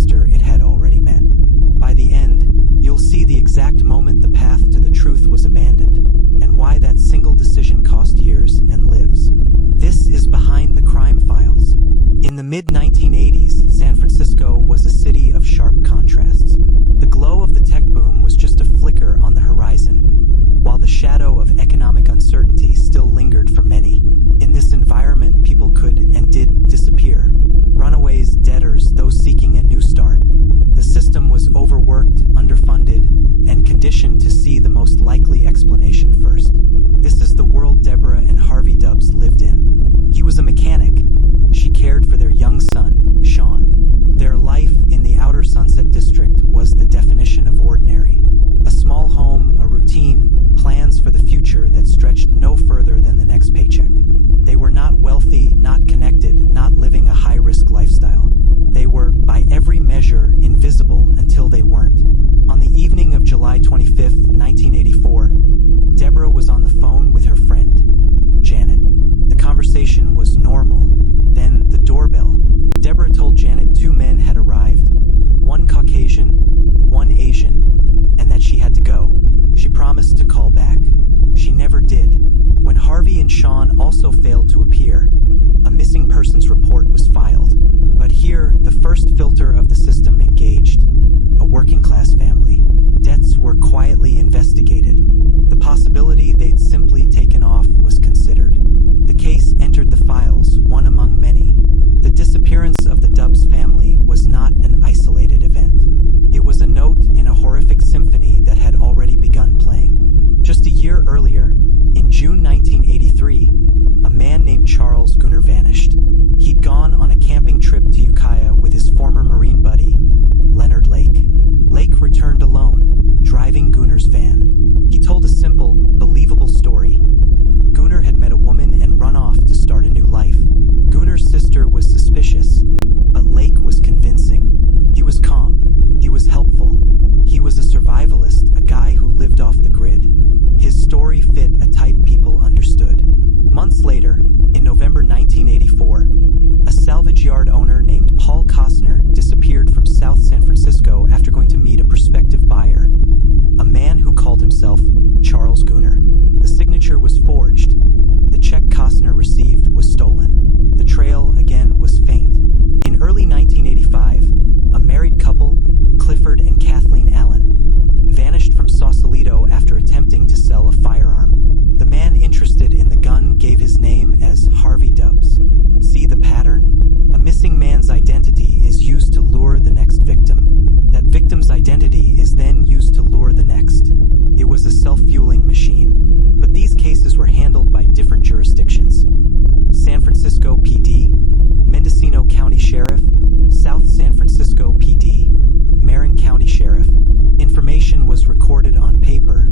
monster it had already met. By the end, you'll see the exact moment the path to the truth was abandoned, and why that single decision cost years and lives. This is Behind the Crime Files. In the mid-1980s, San Francisco was a city of sharp contrasts. The glow of the tech boom was just a flicker on the horizon, while the shadow of economic uncertainty still lingered for many. In this environment, people could and did disappear. Runaways, debtors, those seeking a new start. The system was overworked, underfunded, and conditioned to see the most likely explanation first. This is the world Deborah and Harvey Dubbs lived in. He was a mechanic. She cared for their young son, Sean. Their life in the outer Sunset District was the definition of ordinary. A small home, a routine, plans for the future that stretched no further than the next paycheck. They were not wealthy, not connected, not living a high-risk lifestyle. They were, by every measure, invisible until they weren't. On the evening of July 25th, 1984, Deborah was on the phone with her friend, Janet. The conversation was normal. Then the doorbell. Deborah told Janet 2 men had arrived, one Caucasian, one Asian, and that she had to go. She promised to call back. She never did. When Harvey and Sean also failed to appear, a missing persons report was filed. But here, the first filter of the system engaged: a working-class family. Debts were quietly investigated. The possibility they'd simply taken off was considered. The case entered the files, one among many. The disappearance of the Dubbs family was not an isolated event. It was a note in a horrific symphony that had already begun playing. Just a year earlier, in June 1983, a man named Charles Gunner vanished. He'd gone on a camping trip to Ukiah with his former Marine buddy, Leonard Lake. Lake returned alone, driving Gunner's van. He told a simple, believable story. Gunner had met a woman and run off to start a new life. Gunner's sister was suspicious, but Lake was convincing. He was calm. He was helpful. He was a survivalist, a guy who lived off the grid. His story fit a type people understood. Months later, in November 1984, a salvage yard owner named Paul Costner disappeared from South San Francisco after going to meet a prospective buyer, a man who called himself Charles Gunner. The signature was forged. The check Costner received was stolen. The trail, again, was faint. In early 1985, a married couple, Clifford and Kathleen Allen, vanished from Sausalito after attempting to sell a firearm. The man interested in the gun gave his name as Harvey Dubbs. See the pattern? A missing man's identity is used to lure the next victim. That victim's identity is then used to lure the next. It was a self-fueling machine. But these cases were handled by different jurisdictions. San Francisco PD, Mendocino County Sheriff, South San Francisco PD, Marin County Sheriff. Information was recorded on paper,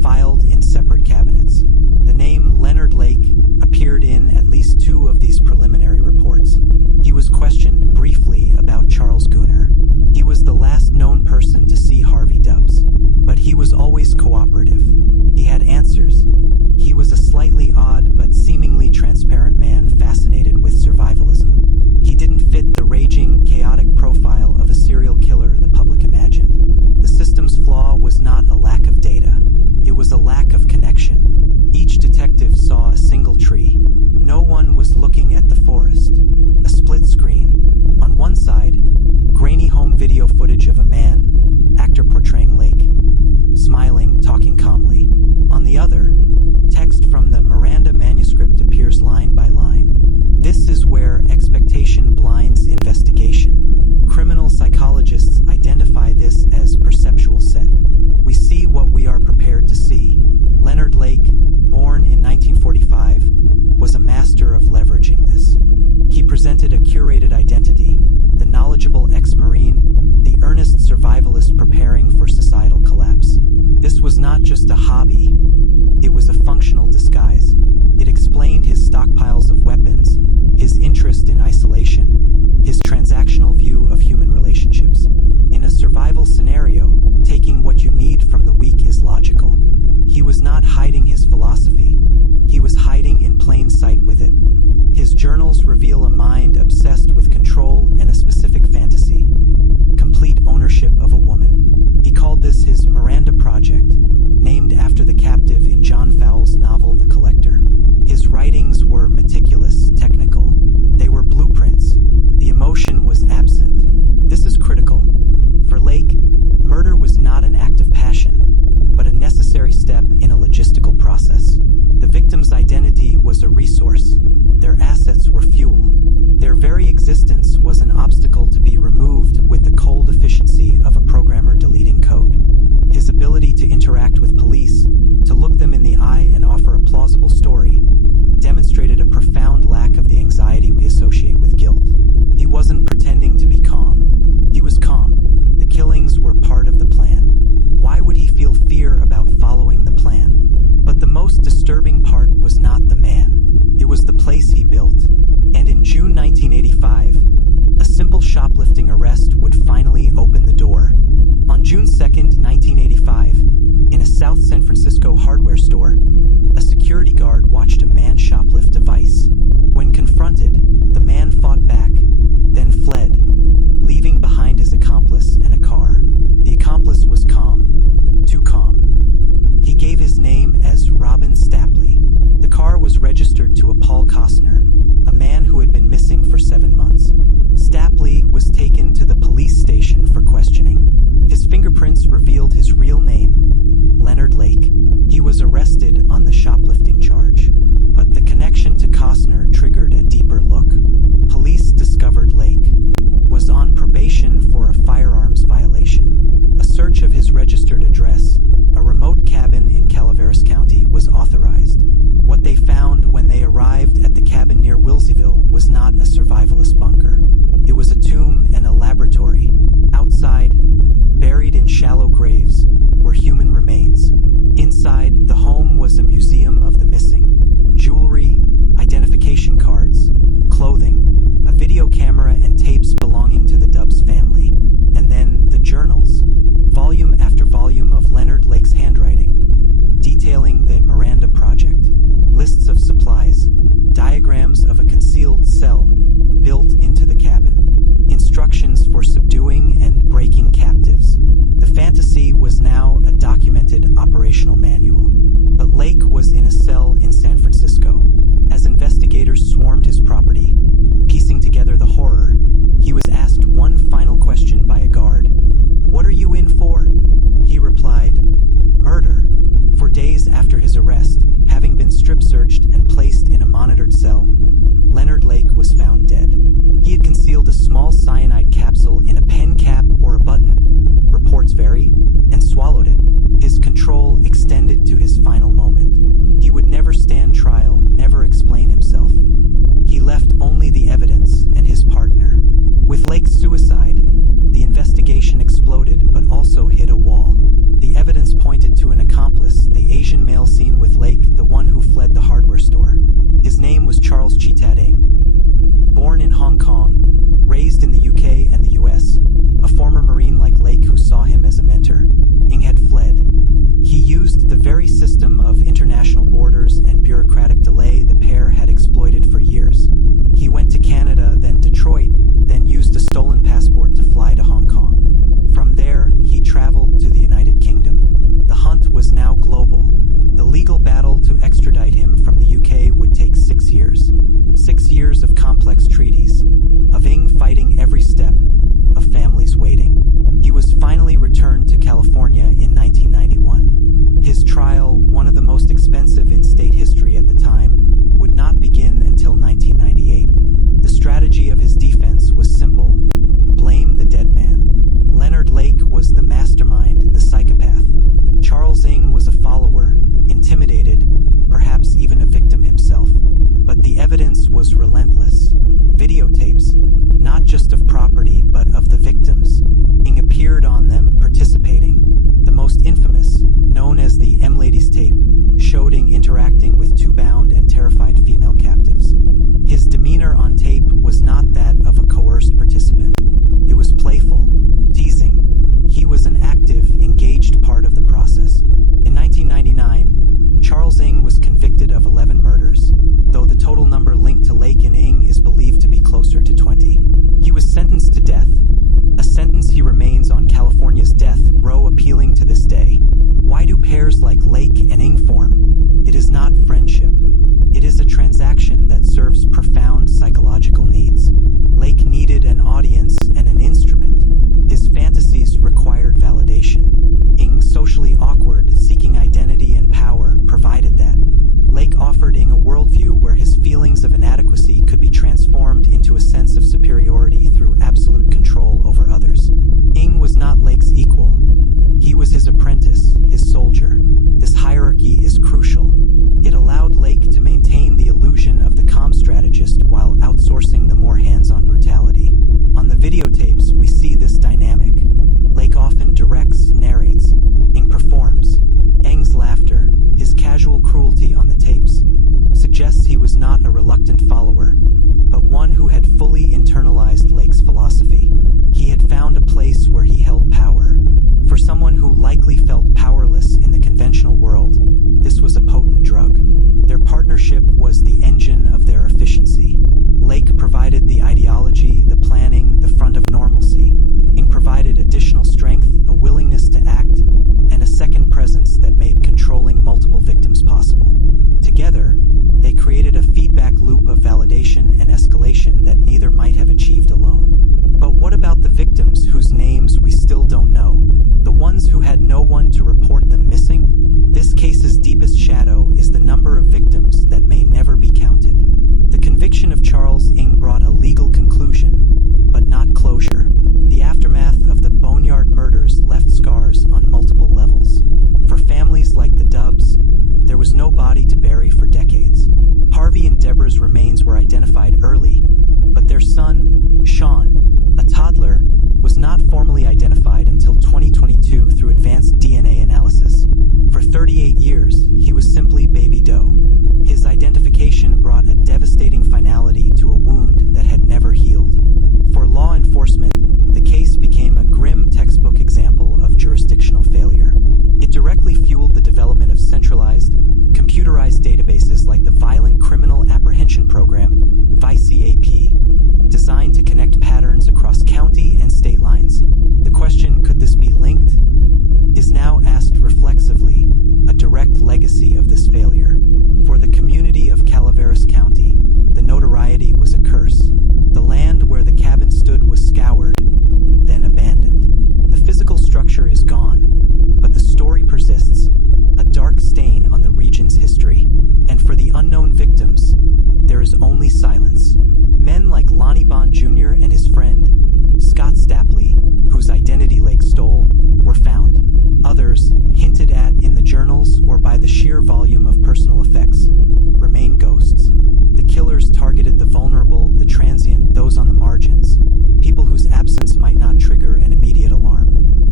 filed in separate cabinets. The name Leonard Lake appeared in at least 2 of these preliminary reports. He was questioned briefly about Charles Gunner. He was the last known person to see Harvey Dubbs, but he was always cooperative. He had answers. He was a slightly odd but seemingly transparent man fascinated with survivalism. He didn't fit the raging, chaotic profile of a serial killer the public imagined. The system's flaw was not a lack of data. It was a lack of connection. Each detective saw a single tree. No one was looking at the forest. A split screen. On one side, grainy home video footage of a man, actor portraying Lake, smiling, talking calmly. On the other, text from the Miranda manuscript appears line by line. This is where expectation blinds investigation. Criminal psychologists identify this as perceptual set. We see what we are prepared to see. Leonard Lake, born in 1945, was a master of leveraging this. He presented a curated identity, the knowledgeable ex-Marine, the earnest survivalist preparing for societal collapse. This was not just a hobby, it was a functional disguise. It explained his stockpiles of weapons, his interest in isolation, his transactional view of human relationships. In a survival scenario, taking what you need from the weak is logical. He was not hiding his philosophy, he was hiding in plain sight with it. His journals reveal a mind obsessed with control and a specific fantasy: was an obstacle to be removed with the cold efficiency of a programmer deleting code. His ability to interact with police, to look them in the eye and offer a plausible story, demonstrated a profound lack of the anxiety we associate with guilt. He wasn't pretending to be calm. He was calm. The killings were part of the plan. Why would he feel fear about following the plan? But the most disturbing part was not the man. It was the place he built. And in June 1985, a simple shoplifting arrest would finally open the door. On June 2nd, 1985, in a South San Francisco hardware store, a security guard watched a man shoplift a device. When confronted, the man fought back, then fled, leaving behind his accomplice and a car. The accomplice was calm, too calm. He gave his name as Robin Stapley. The car was registered to a Paul Costner, a man who had been missing for 7 months. Stapley was taken to the police station for questioning. His fingerprints revealed his real name, Leonard Lake. He was arrested on the shoplifting charge. But the connection to Costner triggered a deeper look. Police discovered Lake was on probation for a firearms violation. A search of his registered address, a remote cabin in Calaveras County, was authorized. What they found when they arrived at the cabin near Wilseyville was not a survivalist bunker. It was a tomb and a laboratory. Outside, buried in shallow graves, were human remains. Inside, the home was a museum of the missing. Jewelry, identification cards, clothing, a video camera and tapes belonging to the Dubs family. And then the journals, volume after volume of Leonard Lake's handwriting, detailing the Miranda Project. Lists of supplies, diagrams of a concealed cell built into the cabin, instructions for subduing and breaking captives. The fantasy was now a documented operational manual. But Lake was in a cell in San Francisco. As investigators swarmed his property, piecing together the horror, he was asked one final question by a guard. "What are you in for?" He replied, "Murder." For days after his arrest, having been strip-searched and placed in a monitored cell, Leonard Lake was found dead. He had concealed a small cyanide capsule in a pen cap or a button, reports vary, and swallowed it. His control extended to his final moment. He would never stand trial, never explain himself. He left only the evidence and his partner. With Lake's suicide, the investigation exploded but also hit a wall. The evidence pointed to an accomplice, the Asian male seen with Lake, the one who fled the hardware store. His name was Charles Chi-Tat Ng. Born in Hong Kong, raised in the UK and the US, a former Marine like Lake who saw him as a mentor, Ng had fled. He used the very system of international borders and bureaucratic delay the pair had exploited for years. He went to Canada, then Detroit, then used a stolen passport to fly to Hong Kong. From there, he traveled to the United Kingdom. The hunt was now global. The legal battle to extradite him from the UK would take 6 years. 6 years of complex treaties, of Ng fighting every step, of families waiting. He was finally returned to California in 1991. His trial, one of the most expensive in state history at the time, would not begin until 1998. The strategy of his defense was simple: blame the dead man. Leonard Lake was the mastermind, the psychopath. Charles Ng was a follower, intimidated, perhaps even a victim himself. But the evidence was relentless. Videotapes, not just of property but of the victims. Ng appeared on them participating. The most infamous, known as the M-Ladies tape, showed Ng interacting with 2 bound and terrified female captives. His demeanor on tape was not that of a coerced participant. It was playful, teasing. He was an active, engaged part of the process. In 1999, Charles Ng was convicted of 11 murders, though the total number linked to Lake and Ng is believed to be closer to 20. He was sentenced videotapes, we see this dynamic. Lake often directs, narrates. Ing performs. Eng's laughter, his casual cruelty on the tapes, suggests he was not a reluctant follower, but one who had fully internalized Lake's philosophy. He had found a place where he held power. For someone who likely felt powerless in the conventional world, this was a potent drug. Their partnership was the engine of their efficiency. Lake provided the ideology, the planning, the front of normalcy. Ing provided additional strength, a willingness to act, and a second presence that made controlling multiple victims possible. Together, they created a feedback loop of validation and escalation that neither might have achieved alone. But what about the victims whose names we still don't know? The ones who had no one to report them missing? This case's deepest shadow is the number of victims that may never be counted. The conviction of Charles Ing brought a legal conclusion, but not closure. The aftermath of the Boneyard murders left scars on multiple levels. For families like the Dubs, there was no body to bury for decades. Harvey and Deborah's remains were identified early, but their son, Sean, a toddler, was not formally identified until 2022 through advanced DNA analysis. For 38 years, he was simply Baby Doe. His identification brought a devastating finality to a wound that had never healed. For law enforcement, the case became a grim textbook example of jurisdictional failure. It directly fueled the development of centralized, computerized databases like the Violent Criminal Apprehension Program, VICAP, designed to connect patterns across county and state lines. The question, could this be linked, is now asked reflexively, a direct legacy of this failure. For the community of Calaveras County, the notoriety was a curse. The land where the cabin stood was scoured, then abandoned. The physical structure is gone, but the story persists, a dark stain on the region's history. And for the unknown victims, there is only silence. Men like Lonnie Bond Jr. and his friend, Scott Stapley, whose identity Lake stole, were found. Others, hinted at in the journals or by the sheer volume of personal effects, remain ghosts. The killers targeted the vulnerable, the transient, those on the margins, people whose absence might not trigger an immediate alarm.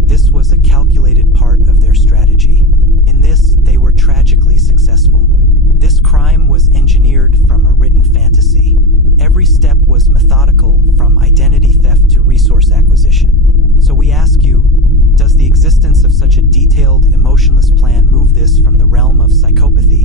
This was a calculated part of their strategy. In this, they were tragically successful. This crime was engineered from a written fantasy. Every step was methodical, from identity theft to resource acquisition. So we ask you, does the existence of such a detailed, emotionless plan move this from the realm of psychopathy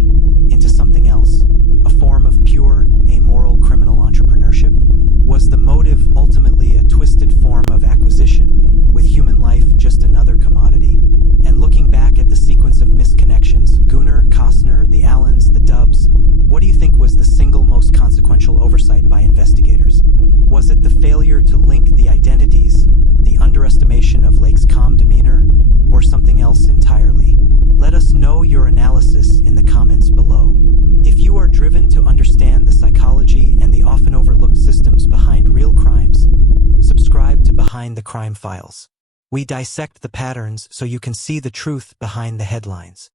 into something else? A form of pure, amoral criminal entrepreneurship? Was the motive ultimately a twisted form of acquisition, with human life just another commodity? And looking back at the sequence of misconnections, Gunnar, Costner, the Allens, the Dubs, what do you think was the single most consequential oversight by investigators? Was it the failure to link the identities, the underestimation of Lake's calm demeanor, or something else entirely? Let us know your analysis in the comments below. If you are driven to understand the psychology and the often overlooked systems behind real crimes, subscribe to Behind the Crime Files. We dissect the patterns so you can see the truth behind the headlines.